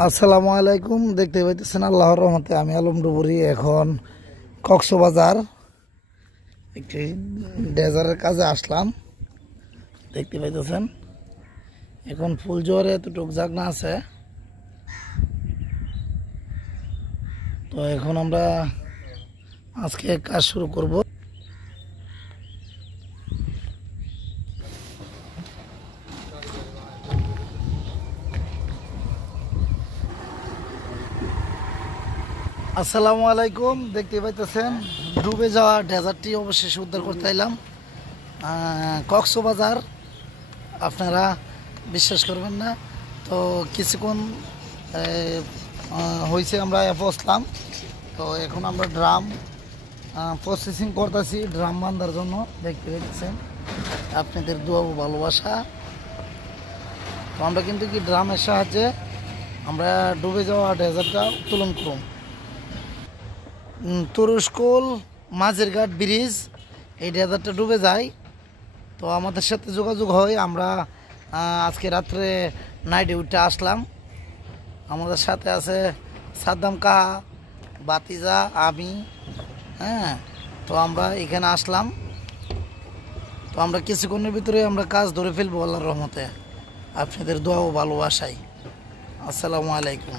আসসালামু আলাইকুম। দেখতে পাইতেছেন আল্লাহর রহমতে আমি আলম ডুবুরি এখন কক্সবাজার একটি ডেজারের কাজে আসলাম। দেখতে পাইতেছেন এখন ফুল জোয়ারে এতটুক জাগনা আছে। তো এখন আমরা আজকে কাজ শুরু করব। আসসালামু আলাইকুম। দেখতে পাইতেছেন ডুবে যাওয়া ডেজার্টটি অবশেষে উদ্ধার করতে এলাম কক্সবাজার। আপনারা বিশ্বাস করবেন না, তো কিছুক্ষণ হয়েছে আমরা পৌঁছলাম। তো এখন আমরা ড্রাম প্রসেসিং করতেছি ড্রাম বান্ধার জন্য। দেখতে পাচ্ছেন আপনাদের দোয়া ও ভালোবাসা। তো আমরা কিন্তু কি ড্রামের সাহায্যে আমরা ডুবে যাওয়া ডেজার্টটা উত্তোলন করব। তুরস্কল মাঝেরঘাট ব্রিজ এই ডেজার্টটা ডুবে যায়। তো আমাদের সাথে যোগাযোগ হয়, আমরা আজকে রাত্রে নাইট ডিউটিতে আসলাম। আমাদের সাথে আছে সাদ্দাম কাহা, বাতিজা, আমি। তো আমরা এখানে আসলাম। তো আমরা কিছুক্ষণের ভিতরে আমরা কাজ ধরে ফেলবো আল্লাহর রহমতে, আপনাদের দোয়া ও ভালোবাসায়। আসসালামু আলাইকুম।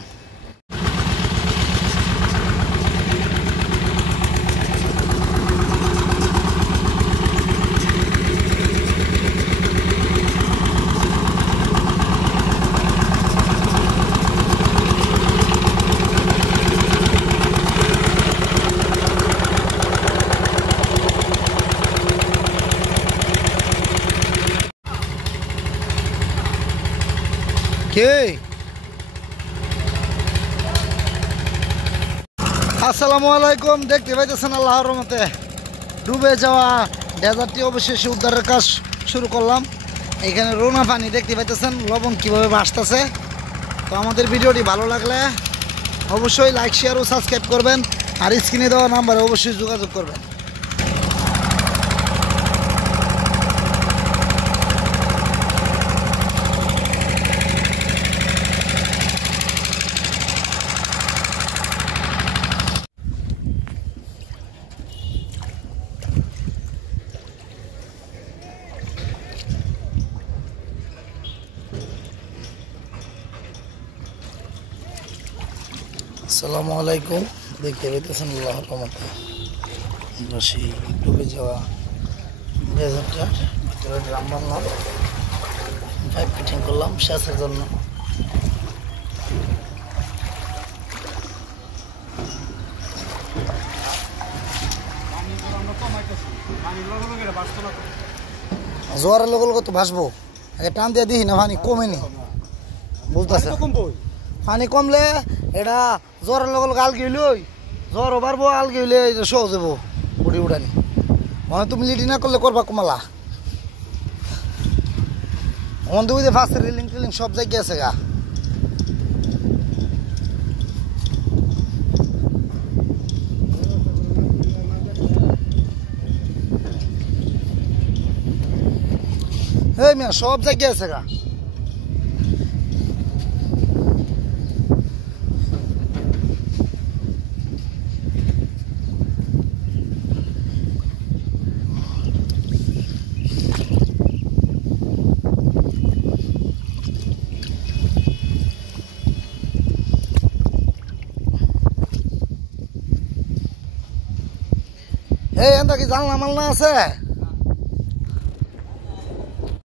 কে আসসালামু আলাইকুম। দেখতে পাইতেছেন আল্লাহর রহমতে ডুবে যাওয়া ডেজার্টটি অবশেষে উদ্ধারের কাজ শুরু করলাম। এখানে রোনা পানি দেখতে পাইতেছেন লবণ কিভাবে ভাসতেছে। তো আমাদের ভিডিওটি ভালো লাগলে অবশ্যই লাইক, শেয়ার ও সাবস্ক্রাইব করবেন, আর স্ক্রিনে দেওয়া নাম্বারে অবশ্যই যোগাযোগ করবেন। আসসালামু আলাইকুম। দেখতে পাইতেছেন আল্লাহর রহমতে আমরা সেই ডুবে যাওয়া ডেজার্টটার ভিতরে ড্রাম বানলাম, পাইপ ফিটিং করলাম সেচের জন্য। জোয়ারের লোক তো ভাসবো, আগে টান দিয়ে দিই না, পানি কমেনি বুঝতেছে। পানি কমলে এটা জ্বরের লগে লগে আলগি হইলে জ্বরও বাড়বো, আলগি হইলে সহজ যাবো উড়ি উড়ানি। মানে তুমি লিডি না করলে করবা কমালা। আমার দুই ফার্স্ট রিলিং টিলিং সব জায়গায় আছে গা। এই মিয়া সব জায়গায় আছে গা। এই এন্দা কি জানলা মালনা আছে?